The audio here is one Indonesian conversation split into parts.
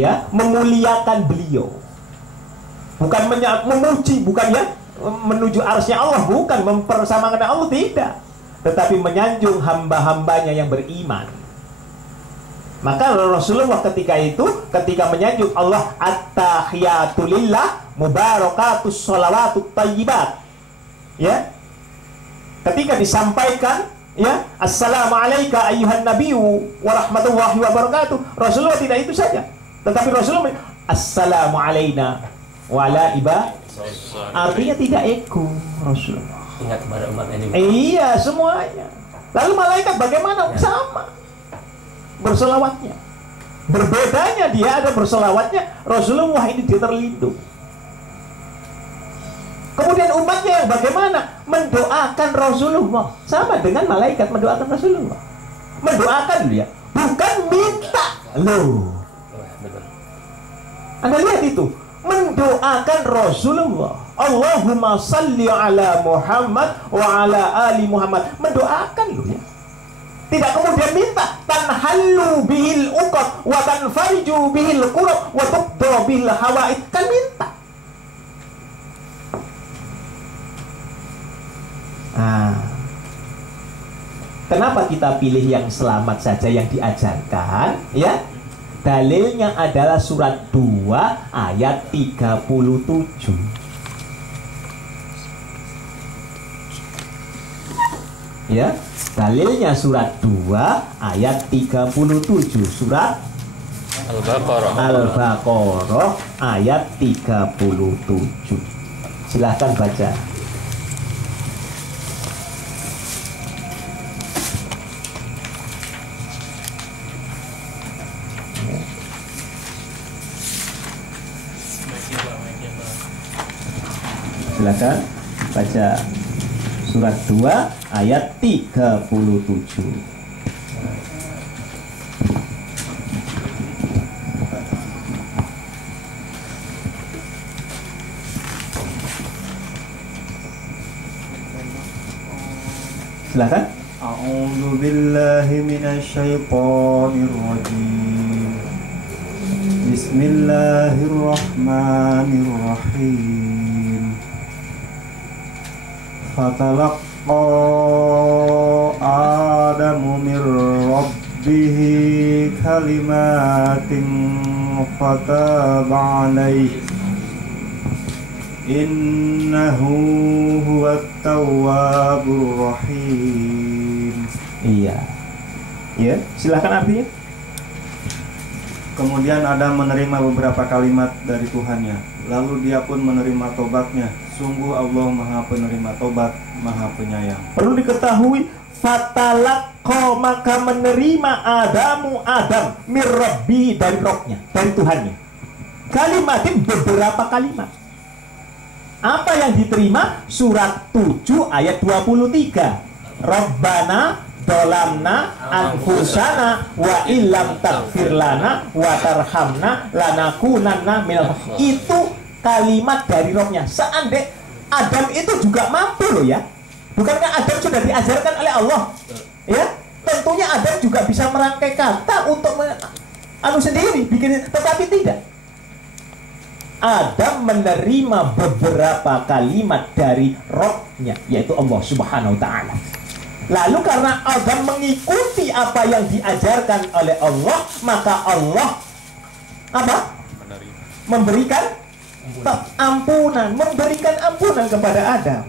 ya, memuliakan beliau. Bukan memuji, bukan ya menuju arsy Allah, bukan mempersamakan Allah, tidak. Tetapi menyanjung hamba-hambanya yang beriman. Maka Rasulullah ketika menyanjung Allah, at-tahiyatulillah mubarakatus sholawatut thayyibat, ya, ketika disampaikan, ya, assalamualaikum ayyuhan nabiyyu wa rahmatullahi wa barakatuh, Rasulullah tidak itu saja, tetapi Rasulullah assalamu alaina wa ala ibad, artinya tidak ego Rasulullah. Ingat kepada umatnya juga. Iya, semuanya. Lalu malaikat bagaimana? Sama bersolawatnya. Berbedanya dia ada bersolawatnya, Rasulullah ini dia terlindung. Kemudian umatnya yang bagaimana? Mendoakan Rasulullah. Sama dengan malaikat mendoakan Rasulullah. Mendoakan dia, bukan minta. Loh, Anda lihat itu, mendoakan Rasulullah. Allahumma salli ala Muhammad wa ala ali Muhammad. Mendoakan loh ya. Tidak kemudian minta tanhallu bihil uqad wa tanfariju bihil qurab wa tuqda bihil hawaid. Kan minta. Kenapa kita pilih yang selamat saja yang diajarkan, ya? Dalilnya adalah surat 2 ayat 37. Ya, dalilnya surat 2 ayat 37, surat Al-Baqarah ayat 37. Silahkan baca. Silakan baca surat 2 ayat 37. Silakan. A'udzu billahi minasy syaithanir rajim. Bismillahirrahmanirrahim. Fatalaqqa Adamu mir rabbihi kalimatin fataba alaihi innahu huwat tawwabur rahim. Iya. Ya, silakan artinya. Kemudian Adam menerima beberapa kalimat dari Tuhannya, lalu dia pun menerima tobatnya. Sungguh Allah Maha Penerima Tobat, Maha Penyayang. Perlu diketahui, fatalaqqa, maka menerima Adam mirrabbi, dari Rohnya, dari Tuhannya. Kalimatin, beberapa kalimat. Apa yang diterima? Surat 7 ayat 23. Rabbana dolamna anfusana wa illam taghfir lana wa tarhamna lanakunanna minal. Itu kalimat dari Rohnya. Seandainya Adam itu juga mampu loh ya. Bukankah Adam sudah diajarkan oleh Allah? Ya, tentunya Adam juga bisa merangkai kata untuk sendiri bikin, tetapi tidak. Adam menerima beberapa kalimat dari Rohnya, yaitu Allah Subhanahu wa ta'ala. Lalu karena Adam mengikuti apa yang diajarkan oleh Allah, maka Allah apa? Memberikan ampunan, memberikan ampunan kepada Adam.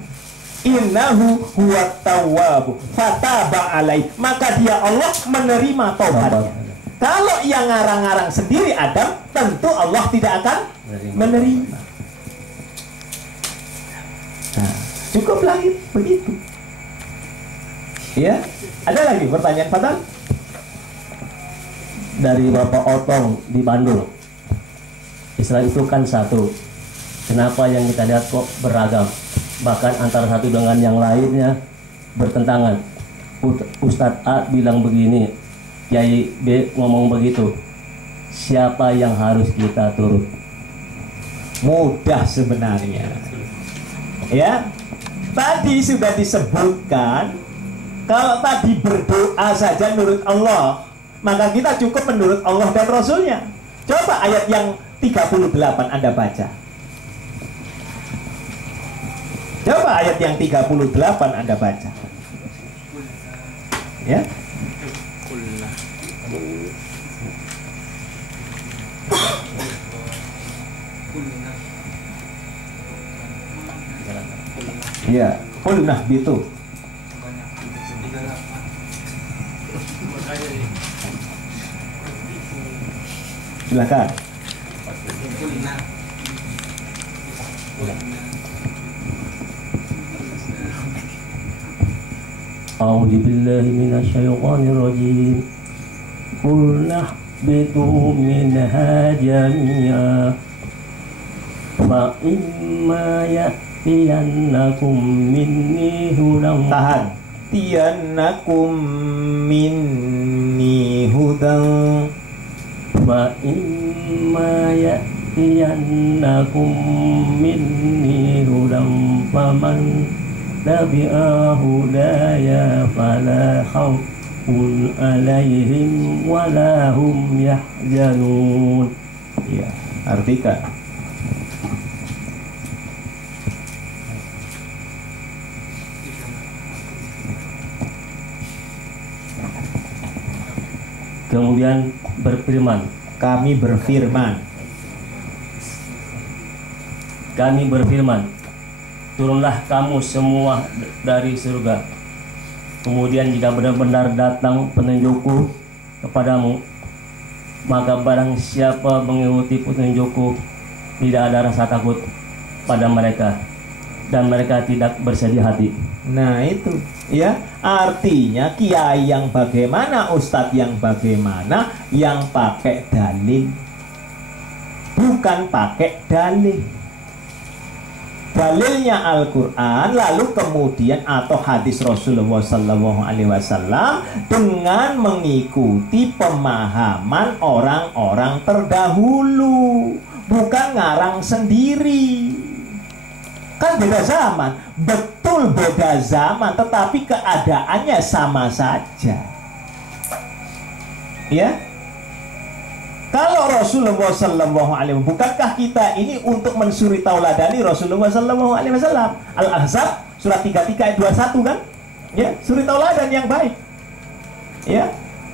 Innahu huwat tawwabu fataba alaih, maka dia Allah menerima taubatnya. Kalau yang ngarang-ngarang sendiri Adam, tentu Allah tidak akan menerima. Nah, cukuplah begitu. Ya, ada lagi pertanyaan Fadal? Dari Bapak Otong di Bandung. Islam itu kan satu. Kenapa yang kita lihat kok beragam? Bahkan antara satu dengan yang lainnya bertentangan. Ustadz A bilang begini, Kiai B ngomong begitu. Siapa yang harus kita turut? Mudah sebenarnya. Ya, tadi sudah disebutkan. Kalau tadi berdoa saja menurut Allah, maka kita cukup menurut Allah dan Rasulnya. Coba ayat yang 38 Anda baca. Coba ayat yang 38 Anda baca. Ya. Ya, qulnah bitu. Silakan. A'udzu billahi minasyaitonir rajim. Qulnah bitu minha jami'a. Fa imma ya'tiyannakum minni hudan. Tahan. Tiyannakum minni hudan. Fa imma ya'tiyannakum minni hudan faman tabi'a hudaya fala khawfun 'alaihim wala hum yahzanun. Ya, artikan. Kemudian berfirman, Kami berfirman, turunlah kamu semua dari surga. Kemudian jika benar-benar datang petunjukku kepadamu, maka barang siapa mengikuti petunjukku, tidak ada rasa takut pada mereka, dan mereka tidak bersedih hati. Nah itu, ya, artinya kiai yang bagaimana, ustadz yang bagaimana, yang pakai dalil, bukan pakai dalil. Dalilnya Al-Quran, lalu kemudian atau hadis Rasulullah SAW dengan mengikuti pemahaman orang-orang terdahulu, bukan ngarang sendiri. Kan beda zaman, betul beda zaman, tetapi keadaannya sama saja. Ya, kalau Rasulullah SAW, bukankah kita ini untuk mensuri tauladani Rasulullah SAW? Al-Ahzab surat 33 ayat 21 kan? Ya, suri tauladan yang baik. Ya,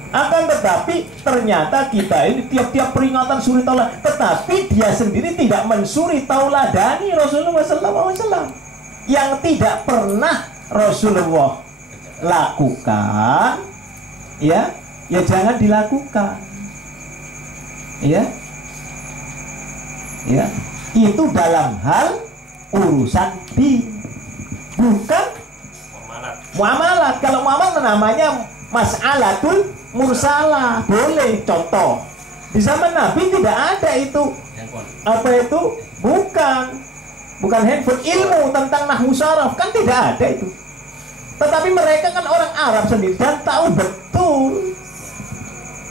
akan tetapi ternyata kita ini tiap-tiap peringatan suri tauladan, tetapi dia sendiri tidak mensuri tauladani Rasulullah SAW, yang tidak pernah Rasulullah lakukan. Ya, ya jangan dilakukan. Ya, ya, itu dalam hal urusan din, bukan muamalat. Kalau muamalat namanya mas'alatul mursalah, boleh. Contoh, di zaman Nabi tidak ada itu. Apa itu? Bukan handphone, ilmu tentang nahwu saraf kan tidak ada itu. Tetapi mereka kan orang Arab sendiri dan tahu betul.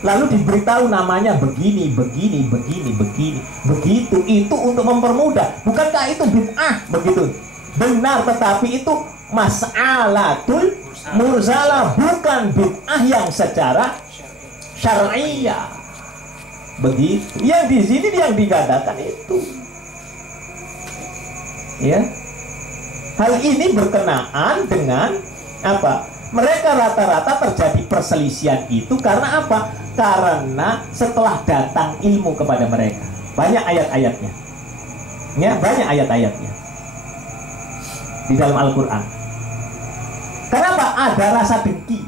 Lalu diberitahu namanya begini, begitu. Itu untuk mempermudah. Bukankah itu bid'ah? Begitu. Benar, tetapi itu mas'alatul mursalah, bukan bid'ah yang secara syar'iyah. Begitu. Yang di sini yang dikatakan itu. Ya. Hal ini berkenaan dengan apa? Mereka rata-rata terjadi perselisihan itu karena apa? Karena setelah datang ilmu kepada mereka, banyak ayat-ayatnya. Ya, banyak ayat-ayatnya di dalam Al-Quran. Kenapa? Ada rasa dengki.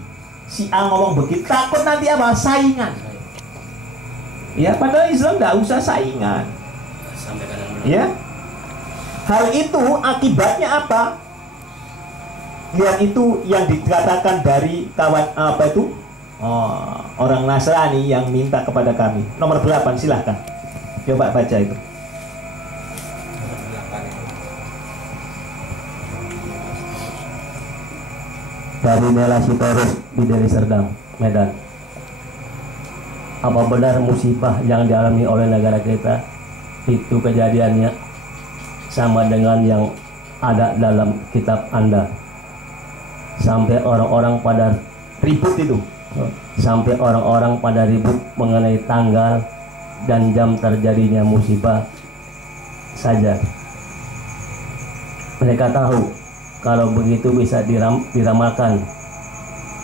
Si A ngomong begitu, takut nanti apa? Saingan. Ya, padahal Islam nggak usah saingan. Ya, hal itu akibatnya apa? Lihat itu yang dikatakan dari kawan apa itu? Orang Nasrani yang minta kepada kami. Nomor 8, silahkan. Coba baca itu. Dari Nela Sitorus di Deli Serdang, Medan. Apa benar musibah yang dialami oleh negara kita itu kejadiannya sama dengan yang ada dalam kitab Anda? Sampai orang-orang pada ribut itu. Sampai orang-orang pada ribut mengenai tanggal dan jam terjadinya musibah saja. Mereka tahu kalau begitu bisa diramalkan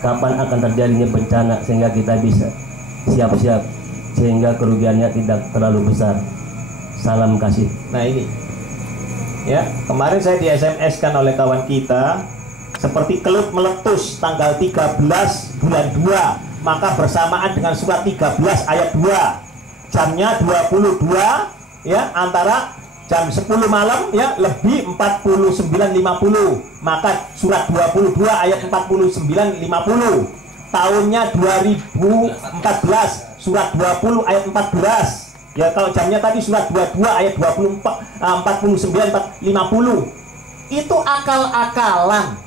kapan akan terjadinya bencana sehingga kita bisa siap-siap sehingga kerugiannya tidak terlalu besar. Salam kasih. Nah ini ya, kemarin saya di SMS kan oleh kawan kita, seperti kelut meletus tanggal 13 bulan 2, maka bersamaan dengan surat 13 ayat 2, jamnya 22 ya, antara jam 10 malam ya lebih 49.50, maka surat 22 ayat 49.50, tahunnya 2014, surat 20 ayat 14 ya, kalau jamnya tadi surat 22 ayat 49 50, itu akal-akalan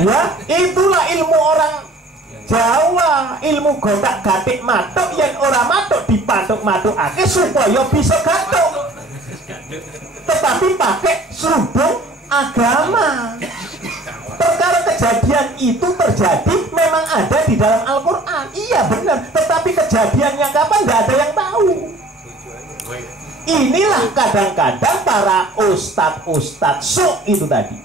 ya. Itulah ilmu orang Jawa, ilmu godak gatik matuk yang orang matuk dipatuk-matuk ake supaya bisa gatuk, tetapi pakai serubung agama. Perkara kejadian itu terjadi memang ada di dalam Al-Quran, iya benar, tetapi kejadiannya kapan nggak ada yang tahu. Inilah kadang-kadang para ustadz sok itu tadi,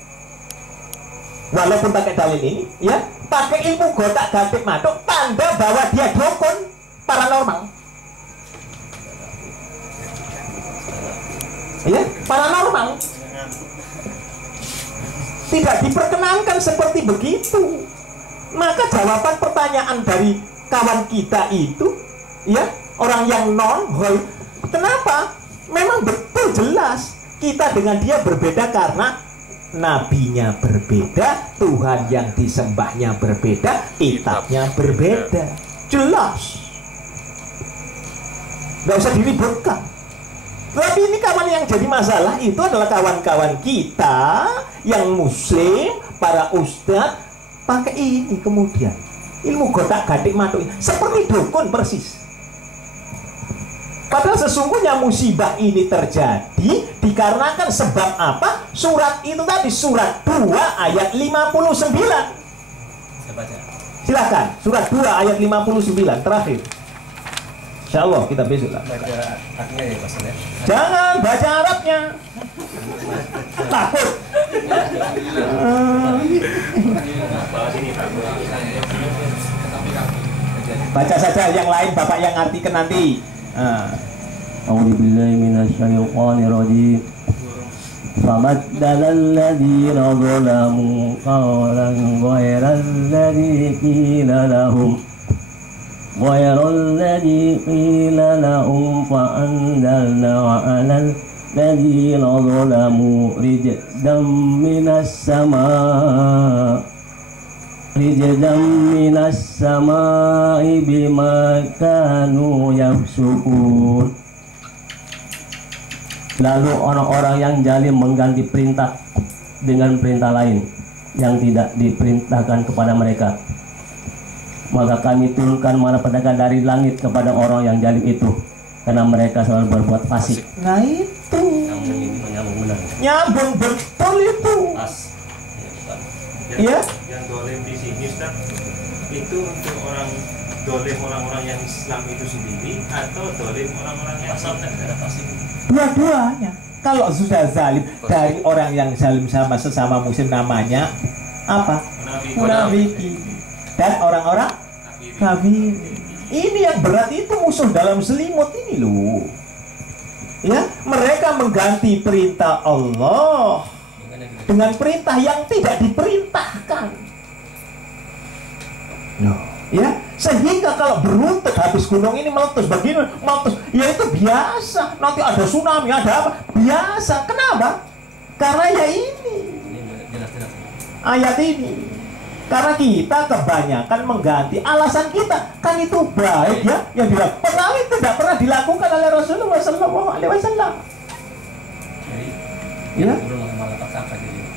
walaupun pakai dalil ini ya, pakai ilmu gotak gatik matuk, tanda bahwa dia dukun paranormal ya, paranormal. Tidak diperkenankan seperti begitu. Maka jawaban pertanyaan dari kawan kita itu ya, orang yang non-hoi, kenapa? Memang betul jelas kita dengan dia berbeda karena nabinya berbeda, Tuhan yang disembahnya berbeda, kitabnya berbeda. Jelas, nggak usah diributkan. Tapi ini kawan yang jadi masalah itu adalah kawan-kawan kita yang muslim, para ustadz pakai ini kemudian ilmu gotak gatik matuk seperti dukun persis. Padahal sesungguhnya musibah ini terjadi dikarenakan sebab apa? Surat itu tadi, surat 2 ayat 59. Silakan, surat 2 ayat 59 terakhir. Insya Allah kita besok lah. Baca artinya ya Pak ya. Jangan baca Arabnya, takut. Baca saja yang lain, Bapak yang ngartikan nanti. A'udzubillahi minasyaitonir rajim. Fabaddala alladziina zalamu qawlan ghayra alladzi qila lahum غير الذي قيل لهم فأنزلنا على الذين ظلموا رجزا من السماء بما كانوا يفسقون. Lalu orang-orang yang zalim mengganti perintah dengan perintah lain yang tidak diperintahkan kepada mereka. Maka kami turunkan malapetaka dari langit kepada orang yang zalim itu, karena mereka selalu berbuat fasik. Nah itu nyambung betul itu. Ya. Yang dolim di sini Ustaz, itu untuk orang-orang yang Islam itu sendiri atau dolim orang-orang yang tidak ada fasik? Dua-duanya. Kalau sudah zalim dari orang yang zalim sama sesama muslim namanya apa? Munafiki. Dan orang-orang kafir. Ini yang berat itu musuh dalam selimut ini loh. Ya, mereka mengganti perintah Allah dengan perintah yang tidak diperintahkan. Loh, ya, sehingga kalau beruntut habis gunung ini meletus begini, meletus, ya itu biasa. Nanti ada tsunami, ada apa? Biasa. Kenapa? Karena ya ini ayat ini. Karena kita kebanyakan mengganti alasan kita, kan itu baik ya, yang dilakukan. Padahal itu tidak pernah dilakukan oleh Rasulullah SAW. Ya,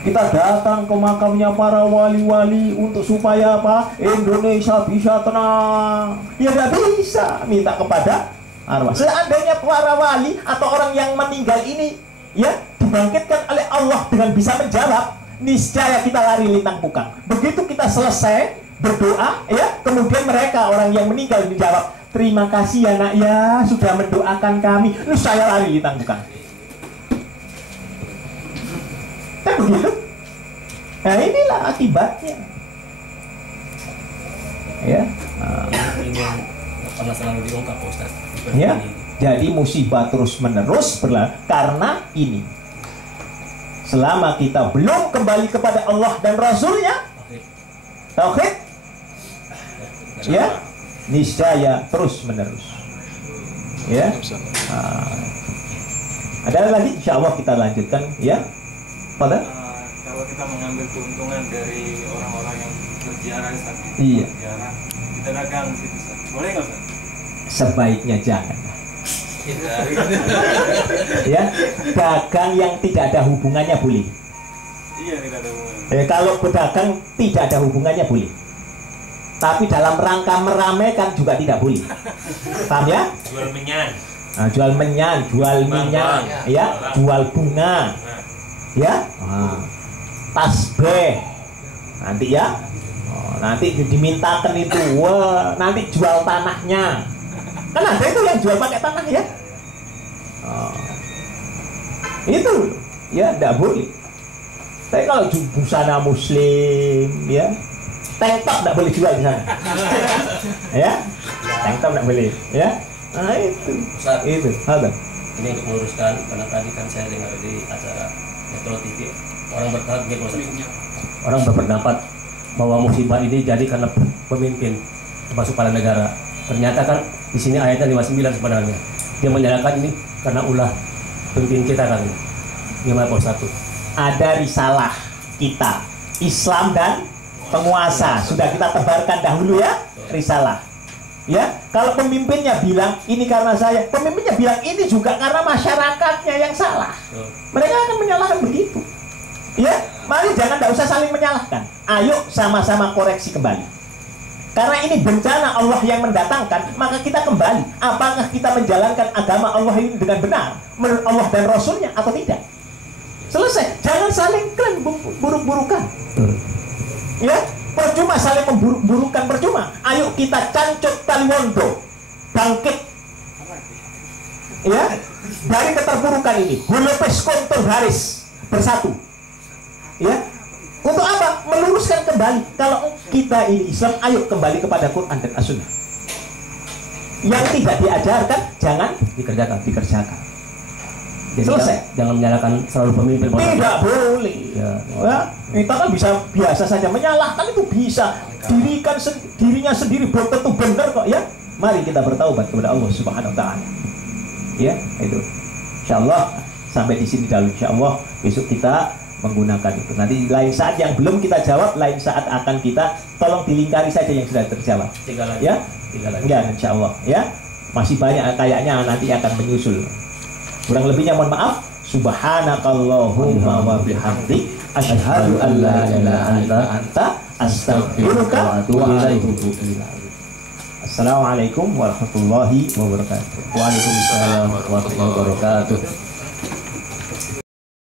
kita datang ke makamnya para wali-wali untuk supaya apa? Indonesia bisa tenang. Ya nggak bisa, minta kepada arwah. Seandainya para wali atau orang yang meninggal ini ya dibangkitkan oleh Allah dengan bisa menjawab, niscaya kita lari lintang pukang. Begitu kita selesai berdoa, ya, kemudian mereka orang yang meninggal dijawab, terima kasih ya nak ya, sudah mendoakan kami. Lu saya lari ditangguhkan. Kan begitu? Nah inilah akibatnya. Ya. Ini yang pernah selalu diungkap Ustaz. Ya. Jadi musibah terus menerus berlaku karena ini. Selama kita belum kembali kepada Allah dan Rasulnya, tauhid, ya, niscaya terus menerus. Ya. Ada lagi, insya Allah kita lanjutkan, ya. Pada? Kalau kita mengambil keuntungan dari orang-orang yang berziarah, Iya. berziarah, kita dagang di situ, Ustaz. Boleh nggak, Ustaz? Sebaiknya jangan. Ya, dagang yang tidak ada hubungannya boleh. Iya, tidak ada hubungan. Kalau pedagang tidak ada hubungannya boleh. Tapi dalam rangka meramaikan juga tidak boleh. Paham ya? Jual menyan. Nah, jual menyan, jual minyak, ya, jual bunga, ya, tasbih, nanti ya, nanti dimintakan itu, wah, nanti jual tanahnya. Kan ada itu yang jual pakai tanah ya. Itu ya tidak boleh. Tapi kalau busana muslim ya, tank top tidak boleh jual di sana. Ya, tank top tidak boleh ya. Nah itu Ustaz, itu ada. ini untuk meluruskan, karena tadi kan saya dengar di acara Metro TV orang berpendapat bahwa musibah ini jadi karena pemimpin termasuk kepala negara. Ternyata kan di sini ayatnya 59 sebenarnya. Dia menyatakan ini karena ulah pemimpin kita kan. Gimana Pak Ustaz? Ada risalah kita, Islam dan penguasa. Sudah kita tebarkan dahulu ya, risalah. Ya, kalau pemimpinnya bilang ini karena saya, pemimpinnya bilang ini juga karena masyarakatnya yang salah. Mereka akan menyalahkan begitu. Ya, mari tidak usah saling menyalahkan. Ayo sama-sama koreksi kembali. Karena ini bencana Allah yang mendatangkan, maka kita kembali. Apakah kita menjalankan agama Allah ini dengan benar menurut Allah dan Rasulnya atau tidak? Selesai. Jangan saling klaim buruk-burukan. Ya, percuma saling memburuk-burukan, percuma. Ayo kita cancut taliwondo, bangkit. Ya, dari keterpurukan ini. Bulepes kontur baris bersatu. Ya, untuk apa? Meluruskan kembali. Kalau kita ini Islam, ayo kembali kepada Quran dan As-Sunnah. Yang tidak diajarkan, jangan dikerjakan. Jadi Selesai. Jangan menyalahkan selalu pemimpin. Tidak boleh. Ya. Kita kan bisa biasa saja menyalahkan, itu bisa. Dirinya sendiri belum tentu benar kok ya. Mari kita bertaubat kepada Allah Subhanahu wa taala. Ya, itu. Insyaallah sampai di sini dahulu, insyaallah besok kita menggunakan itu. Nanti lain saat yang belum kita jawab, lain saat akan kita tolong dilingkari saja yang sudah terjawab. Tiga lagi. Ya, insyaallah ya. Masih banyak kayaknya nanti akan menyusul. Kurang lebihnya mohon maaf. Subhanakallahumma wa bihamdik asyhadu an la ilaha illa anta astaghfiruka wa atubu ilaik. Assalamualaikum warahmatullahi wabarakatuh. Waalaikumsalam warahmatullahi wabarakatuh.